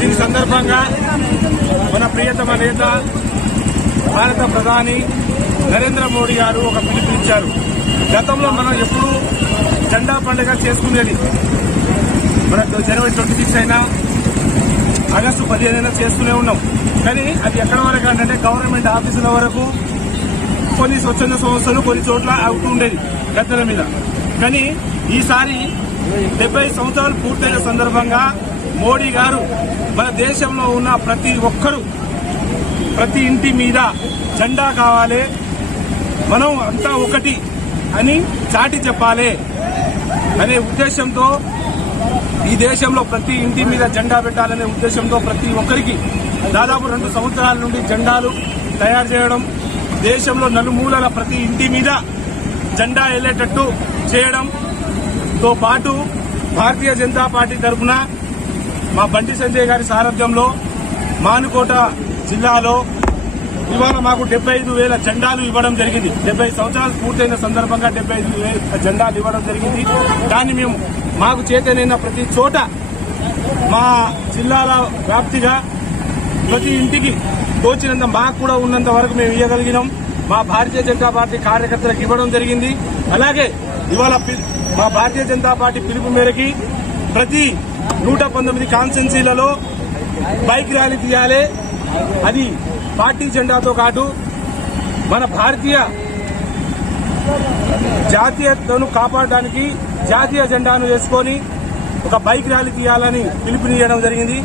దీని సందర్భంగా మన ప్రియతమ నేత భారత ప్రధాని నరేంద్ర మోడీ గారు ఒక పిలుపునిచ్చారు. గతంలో మనం ఎప్పుడు జెండా పండుగ చేసుకునేది మన జనవరి 26 అయినా ఆగస్టు 15 అయినా చేస్తూనే ఉన్నాం. కానీ అది ఎక్కడ వరకు అంటే గవర్నమెంట్ ఆఫీసుల వరకు, కొన్ని స్వచ్ఛంద సంస్థలు కొన్ని చోట్ల అవుతుండేది గద్దెల మీద. కానీ ఈసారి 70 సంవత్సరాలు పూర్తయిన సందర్భంగా మోడీ గారు మన దేశంలో ఉన్న ప్రతి ఒక్కరూ ప్రతి ఇంటి మీద జెండా కావాలి, మనం అంతా ఒకటి అని చాటి చెప్పాలి అనే ఉద్దేశంతో ఈ దేశంలో ప్రతి ఇంటి మీద జెండా పెట్టాలనే ఉద్దేశంతో ప్రతి ఒక్కరికి దాదాపు 2 సంవత్సరాల నుండి జెండాలు తయారు చేయడం, దేశంలో నలుమూలల ప్రతి ఇంటి మీద జెండా వెళ్లేటట్టు చేయడంతో పాటు భారతీయ జనతా పార్టీ తరఫున మా బండి సంజయ్ గారి సారథ్యంలో మానుకోట జిల్లాలో ఇవాళ మాకు 75,000 జెండాలు ఇవ్వడం జరిగింది. 70 సంవత్సరాలు పూర్తయిన సందర్భంగా 75,000 జెండాలు ఇవ్వడం జరిగింది. దాన్ని మేము మాకు చేతనైన ప్రతి చోట మా జిల్లాల వ్యాప్తిగా ప్రతి ఇంటికి తోచినంత మాకు కూడా ఉన్నంత వరకు మేము ఇవ్వగలిగినాం. మా భారతీయ జనతా పార్టీ కార్యకర్తలకు ఇవ్వడం జరిగింది. అలాగే ఇవాళ మా భారతీయ జనతా పార్టీ పిలుపు మేరకి ప్రతి 119 కాన్స్టిట్యున్సీలలో బైక్ ర్యాలీ తీయాలి. అది పార్టీ జెండాతో పాటు మన భారతీయ జాతీయతను కాపాడడానికి జాతీయ జెండాను వేసుకొని ఒక బైక్ ర్యాలీ తీయాలని పిలుపునియడం జరిగింది.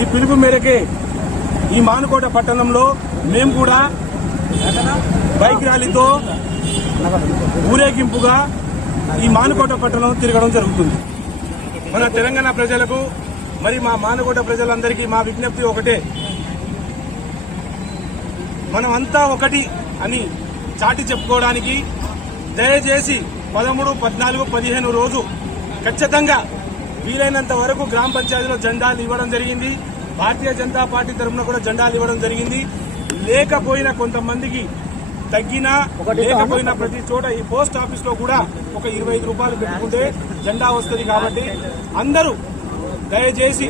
ఈ పిలుపు మేరకే ఈ మానుకోట పట్టణంలో మేము కూడా బైక్ ర్యాలీతో ఊరేగింపుగా ఈ మానుకోట పట్టణం తిరగడం జరుగుతుంది. మన తెలంగాణ ప్రజలకు మరి మా మానుకోట ప్రజలందరికీ మా విజ్ఞప్తి ఒకటే, మనం అంతా ఒకటి అని చాటి చెప్పుకోవడానికి దయచేసి 13, 14, 15 రోజు ఖచ్చితంగా వీలైనంత వరకు గ్రామ పంచాయతీలో జెండాలు ఇవ్వడం జరిగింది. భారతీయ జనతా పార్టీ తరఫున కూడా జెండాలు ఇవ్వడం జరిగింది. లేకపోయినా కొంతమందికి తగ్గినా లేకపోయినా ప్రతి చోట ఈ పోస్ట్ ఆఫీస్ లో కూడా ఒక 25 రూపాయలు పెట్టుకుంటే జెండా వస్తుంది. కాబట్టి అందరూ దయచేసి